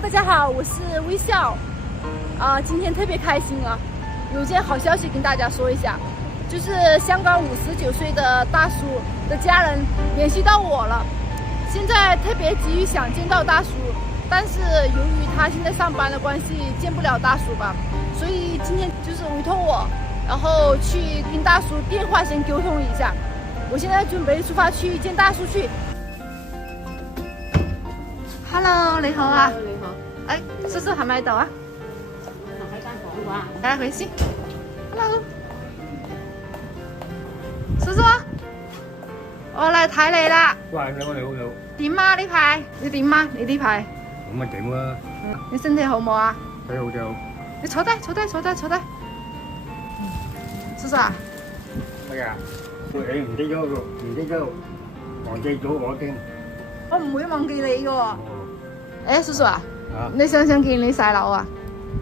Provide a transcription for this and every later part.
Hello， 大家好，我是微笑。今天特别开心啊，有件好消息跟大家说一下，就是香港59岁的大叔的家人联系到我了，现在特别急于想见到大叔，但是由于他现在上班的关系，见不了大叔吧，所以今天就是委托我，然后去跟大叔电话先沟通一下。我現在準備出發去見大叔去。Hello， 你好啊。你好。哎，叔叔係咪喺度啊？喺間房啩。睇下佢先。Hello， 叔叔，我嚟睇你啦。喂，你好，你好，你好。點啊？呢排你點啊？你呢排？咁啊點啊？你身體好冇啊？你好，你好。你坐低，坐低，坐低，坐低。叔叔啊？乜嘢？你唔記咗個，唔記咗，忘記咗我添。我唔會忘記你嘅喎。哦。誒，叔叔啊？啊？你想唔想見你細佬啊？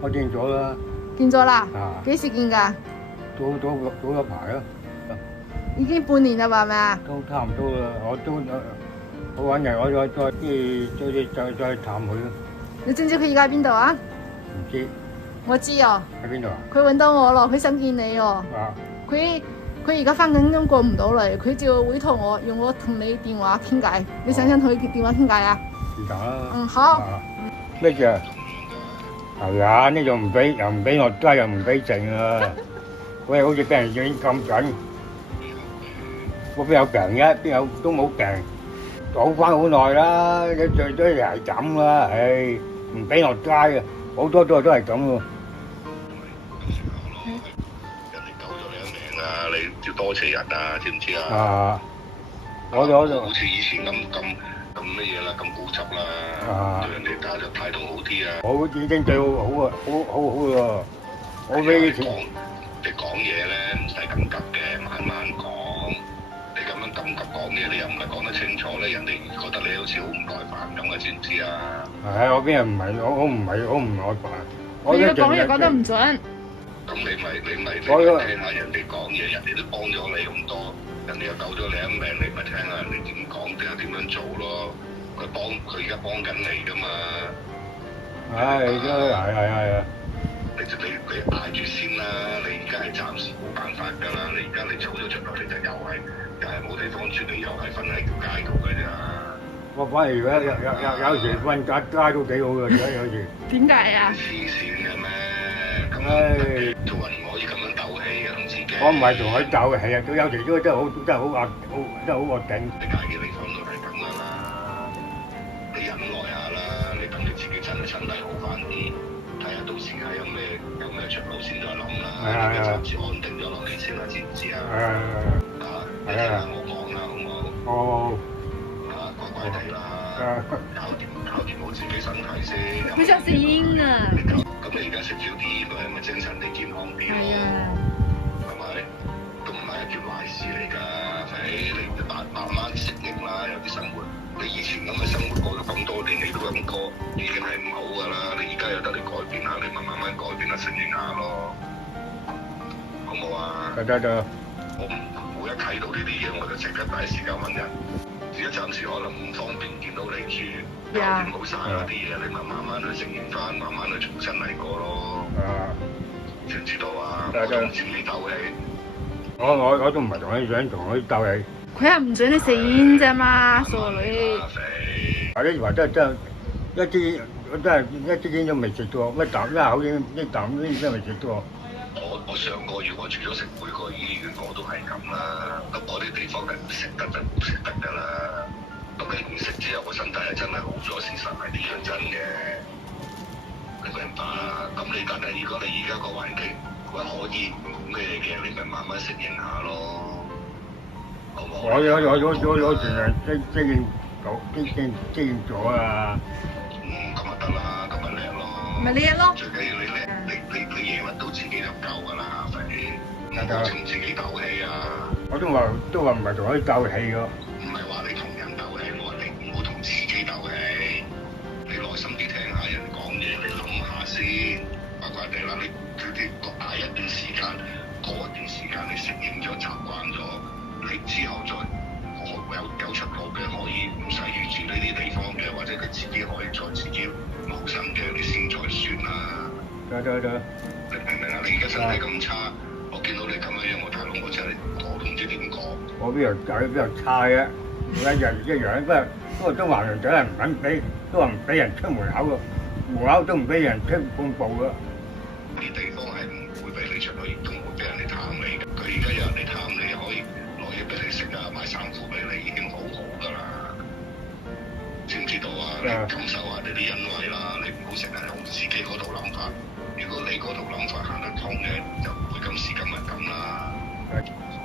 我見咗啦。見咗啦？啊。幾時見㗎？早咗排啦。已經半年啦吧？係咪啊？都差唔多啦，我揾日我再探佢咯。你知唔知佢而家喺邊度啊？唔知。我知啊。喺邊度啊？佢揾到我咯，佢想見你哦。啊。佢而家翻緊工過唔到嚟，佢就委託我用我同你電話傾偈。你想唔想同佢電話傾偈啊？是但啦。嗯，好。咩事啊？係啊，呢度唔俾，又唔俾落街，又唔俾剩啊！喂，好似俾人影咁緊，我邊有病啫？邊有都冇病，講翻好耐啦，你最多又係咁啦，唉，唔俾落街啊，好多都係咁喎。你要多謝人啊，知唔知啊？啊！我好似以前咁乜嘢啦，咁固執啦，對人哋態度好啲啊！我已經對我好啊，好喎。我俾以前你講嘢咧唔使咁急嘅，慢慢講。你咁樣咁急講嘢，你又唔係講得清楚咧，人哋覺得你好似好唔耐煩咁啊，知唔知啊？係我邊係唔係？我唔耐煩。你講嘢講得唔準。咁你咪聽下人哋講嘢，人哋都幫咗你咁多，人哋又救咗你一命，你咪聽下人哋點講，定係點樣做咯？佢而家幫緊你噶嘛？係。你捱住先啦！你而家係暫時冇辦法㗎啦！你而家你走咗出嚟，你就又係冇地方住，你又係瞓喺條街度㗎咋？我反而而家有時瞓街都幾好㗎，而家有時。點解啊？黐線嘅咩？咁做人唔可以咁樣鬥氣啊，同自己。我唔係同佢鬥氣啊，都有時都真係好惡頂。世界嘅地方都係咁㗎啦，你忍耐下啦，你等你自己真係身體好翻啲，睇下到時係有咩出路先再諗啦。而家暫時安定咗落嚟先啦，知唔知啊？你聽下我講啦，好唔好？好。乖地啦，搞掂好自己身體先。不想食煙啊！咁你而家食少啲煙咪精神啲、健康啲咯，係咪？都唔係一件壞事嚟㗎，你慢慢適應啦。有啲生活，你以前咁嘅生活過咗咁多年，你都咁過，已經係唔好㗎啦。你而家有得你改變下，你咪慢慢改變下、適應下咯，好唔好啊？得。我一睇到呢啲嘢，我就即刻第一時間揾人。而家暫時可能唔方便見到你住，搞掂好晒嗰啲嘢，你咪慢慢去適應翻，慢慢去重新嚟過咯。知唔知道啊？我同自己鬥氣。我都唔係同你想同佢鬥氣。佢係唔準你食煙啫嘛，傻女。我呢排真係一支煙都未食過，一啖口煙都未食過。我上個月我住咗成每個醫院，我都係咁啦。咁我啲地方係唔食得就唔食得㗎啦。咁你唔食之後，個身體係真係好咗，事實係呢樣真嘅。你明白？咁但係如果你而家個環境可以咩嘅，你咪慢慢適應下咯。好唔好？我盡量適應咗啊。咁咪得啦，咁咪叻咯。咪叻咯。最緊要你叻。你贏得到自己就夠㗎啦，肥！唔好同自己鬥氣啊！我都話唔係同佢鬥氣㗎。唔係話你同人鬥氣，我話你唔好同自己鬥氣。你耐心啲聽下人講嘢，你諗下先，乖乖地啦。你捱一段時間，過一段時間，你適應咗、習慣咗，你之後再有出路嘅，可以唔使住呢啲地方嘅，或者佢自己可以再自己謀生。得，你明唔明啊？你而家身體咁差，我見到你咁樣樣，我大佬我真係我都唔知點講。我邊度差嘅？一樣，不過中華人仔係唔肯俾，都話唔俾人出門口嘅，門口都唔俾人出半步嘅。啲地方係唔會俾你出去，亦都唔會俾人哋探你嘅。佢而家有人嚟探你，可以攞嘢俾你食啊，買衫褲俾你，已經好好㗎啦。知唔知道啊？你感受下你啲恩惠啦，你唔好成日用自己嗰套諗法。如果你嗰套諗法行得通嘅，就唔會今時今日咁啦。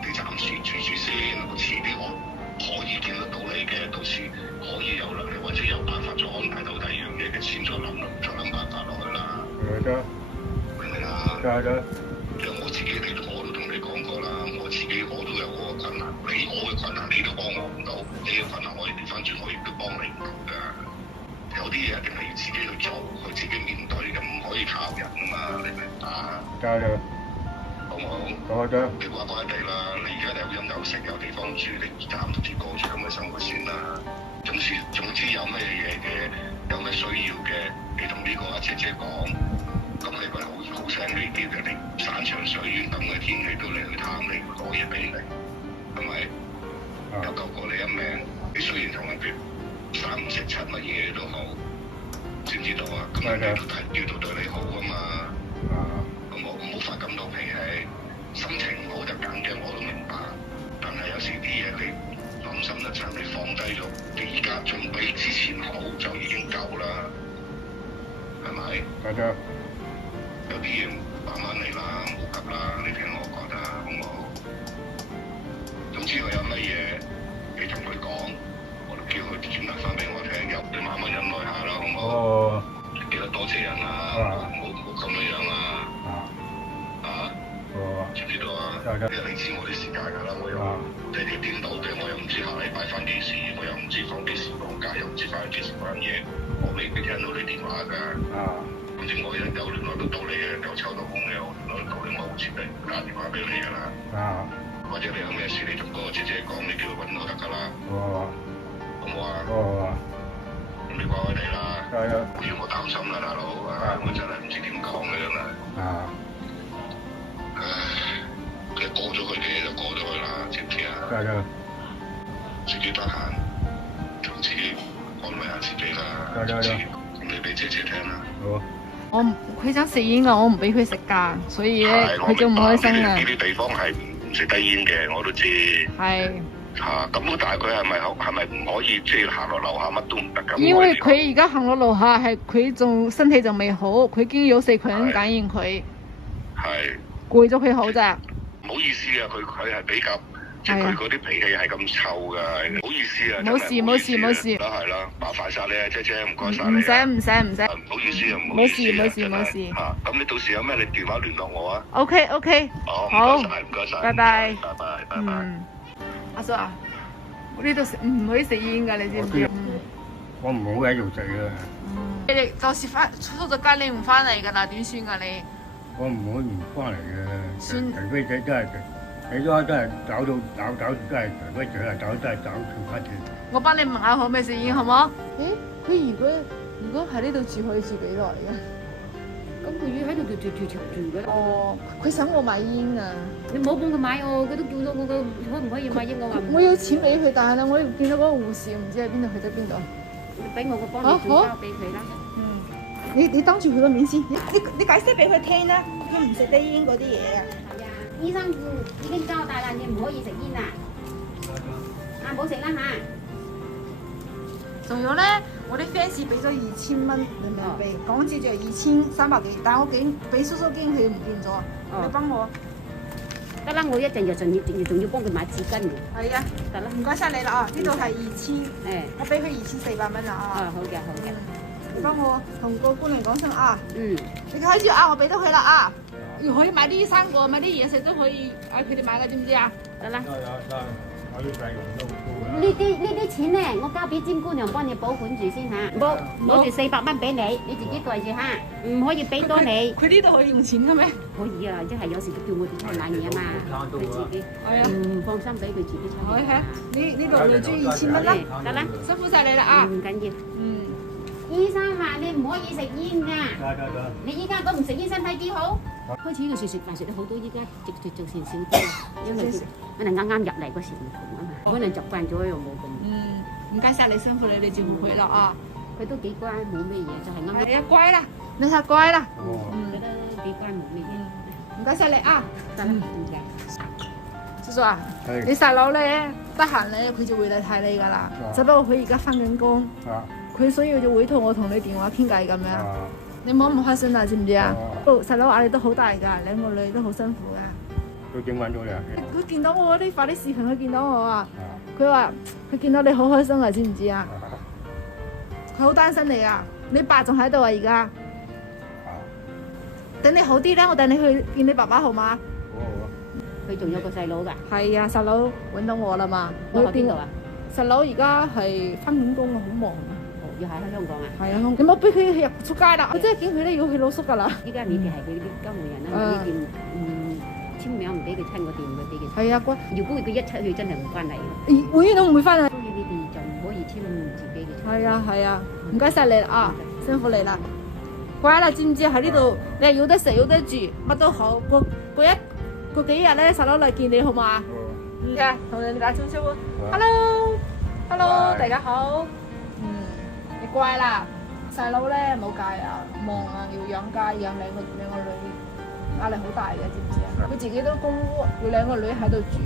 你暫時住先，遲啲我可以見得到你嘅，到時可以有能力或者有辦法再安排到第二樣嘢嘅錢，再諗辦法落去啦。明唔明啊？因為我自己我都同你講過啦，我自己我都有我嘅困難，我嘅困難你都幫我唔到，你嘅困難我調翻轉我亦都幫你唔到㗎。有啲嘢一定係要自己去做，去自己面對嘅，唔可以靠人啊嘛，你明白？好唔好？你乖乖地啦，你而家有飲有食，有地方住，你暫時過住咁嘅生活先啦。總之有咩嘢嘅，有咩需要嘅，你同呢個阿姐姐講，咁你咪好聲呢啲嘅，你山長水遠咁嘅天氣都嚟去探你，攞嘢俾你，係咪？有救過你一命，你雖然同人哋三唔識七乜嘢都好，知唔知道啊？咁人哋都叫到對你好啊嘛。唔好發咁多脾氣，心情唔好就緊嘅，我都明白。但係有時啲嘢你諗深一層，你放低咗，你而家仲比之前好就已經夠啦，係咪？有啲嘢慢慢嚟啦，唔好急啦，你聽我講得好唔好？總之佢有乜嘢，你同佢講，我都叫佢轉達翻俾我聽，你慢慢忍耐下啦，好唔好？記得多謝人啊，唔好咁樣啊！知唔知道啊？因為你知我啲時間㗎啦，我又地鐵顛倒嘅，我又唔知下禮拜翻幾時，我又唔知放幾時放假，又唔知翻幾時翻嘢，我未必聽到你電話㗎。反正我有聯絡得到你嘅，有抽到空嘅，我聯絡得到你，我好似打電話俾你㗎啦。或者你有咩事，你同嗰個姐姐講，你叫佢揾我得㗎啦。好唔好啊？咁你乖乖地啦，唔要我擔心啦，大佬啊！我真係唔知點講嘅真係。唉，其實過咗佢嘅嘢就過咗去啦，知唔知啊？自己得閒就自己安慰下自己啦。咁你俾姐姐聽啦。佢想食煙㗎，我唔俾佢食㗎，所以咧佢就唔開心㗎。呢啲地方係唔食得煙嘅，我都知。係。咁但係佢係咪唔可以即係行落樓下乜都唔得㗎？因為佢而家行落樓下係佢仲身體仲未好，佢已經有細菌感染佢。係。攰咗佢好咋？唔好意思啊，佢係比較即係佢嗰啲脾氣係咁臭㗎，唔好意思啊。冇事。係啦，麻煩曬你啊，姐姐，唔該曬你。唔使。唔好意思啊，唔好意思。冇事。咁你到時有咩你電話聯絡我啊。OK。好，唔該曬。拜拜。阿叔啊，呢度唔可以食煙㗎，你知唔知？我唔好喺度食啊。你哋到時出咗街你唔翻嚟㗎啦，點算㗎你？我唔會唔翻嚟嘅，除非真係，你都係走都係，除非走跳翻轉。我幫你問下可唔可以食煙，好唔好？佢如果喺呢度住，可以住幾耐㗎？咁佢要喺度住嘅。佢想我買煙啊！你唔好幫佢買佢都叫咗我可唔可以買煙？我話我有錢俾佢，但係咧，我見到嗰個護士唔知喺邊度，去咗邊度。你俾我幫你轉交俾佢啦。你當住佢個面先，你解釋俾佢聽啦，佢唔食得煙嗰啲嘢啊。係啊，醫生已經交代啦，你唔可以食煙啊！唔好食啦嚇。仲有咧，我啲 fans 俾咗2000蚊人民幣，港紙就係2300幾，但係我俾叔叔驚佢唔見咗，你幫我。得啦，我一陣就仲要幫佢買紙巾嘅。係啊，得啦，唔該曬你啦啊！呢度係2000，我俾佢2400蚊啦啊。好嘅。你幫我同個官員講聲啊！你睇住啊，我俾到佢啦啊！可以買啲生果，買啲嘢食都可以嗌佢哋買㗎，知唔知啊？得啦。我要使用都高呢啲錢咧，我交俾詹姑娘幫你保管住先嚇。攞住400蚊俾你，你自己袋住嚇，唔可以俾多你。佢呢度可以用錢嘅咩？可以啊，即係有時都叫我哋出去買嘢啊嘛，佢自己唔放心俾佢自己出去。呢度要注2000蚊啦，得啦，辛苦曬你啦啊！唔緊要。醫生話你唔可以食煙㗎。得。你依家都唔食煙，身體幾好？開始嗰時食飯食得好多，依家逐漸少啲，因為可能啱啱入嚟嗰時唔同啊嘛，可能習慣咗又冇咁。唔該晒你辛苦你接回啦啊！佢都幾乖，冇咩嘢，就係啱啱。哎呀，乖啦，你太乖啦。覺得幾乖，冇咩嘢。唔該晒你啊！得啦，唔該。叔叔啊，你細佬咧得閒咧，佢就會嚟睇你噶啦。只不過佢而家翻緊工，佢所以就會同我同你電話傾偈咁樣。你唔好唔開心啊，知唔知啊？細佬壓力都好大㗎，兩個女都好辛苦㗎。佢點揾到你啊？佢見到我啲發啲視頻，佢見到我啊，佢話佢見到你好開心啊，知唔知啊？佢好擔心你啊！你爸仲喺度啊，而家。等你好啲啦，我帶你去見你爸爸好嗎？佢仲有個細佬㗎。係啊，細佬揾到我啦嘛。去邊度啊？細佬而家係翻緊工啊，好忙啊。要喺香港啊？係啊，你冇俾佢入出街啦。我真係見佢咧要去攞宿㗎啦。依家你哋係佢啲監護人啊，呢邊簽名唔俾佢親個店，唔俾佢。係啊，如果佢一出去真係唔翻嚟喎。永遠都唔會翻嚟。所以你哋就唔可以簽自己嘅。係啊係啊，唔該晒你啊，辛苦你啦。乖啦，知唔知喺呢度你係有得食有得住，乜都好。嗰幾日咧，細佬嚟見你好嘛？嘅，同你哋打招呼。Hello，大家好。你乖啦，細佬咧冇計啊，忙啊，要養家，養兩個女，壓力好大嘅，知唔知啊？佢自己都供屋，要兩個女喺度住，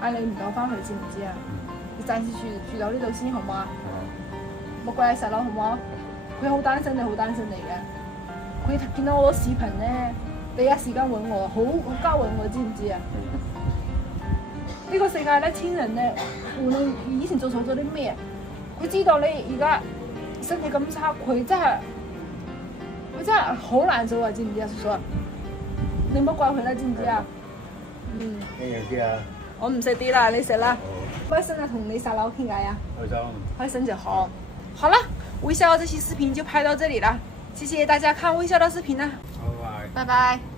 嗌你唔夠翻去，知唔知啊？你暫時住到呢度先好嘛？冇怪細佬好冇？佢好擔心你，好擔心你嘅。佢見到我視頻咧，第一時間揾我，好交揾我，知唔知啊？呢個世界咧，親人咧，無論以前做錯咗啲咩，佢知道你而家身體咁差，佢真係好難做啊！知唔知啊，叔叔？你唔好怪佢啦，知唔知啊？你又知啊？我唔食啲啦，你食啦。開心啊，同你細佬傾偈啊！開心就好。好了，微笑這期視頻就拍到這裡了，謝謝大家看微笑的視頻啦。拜拜。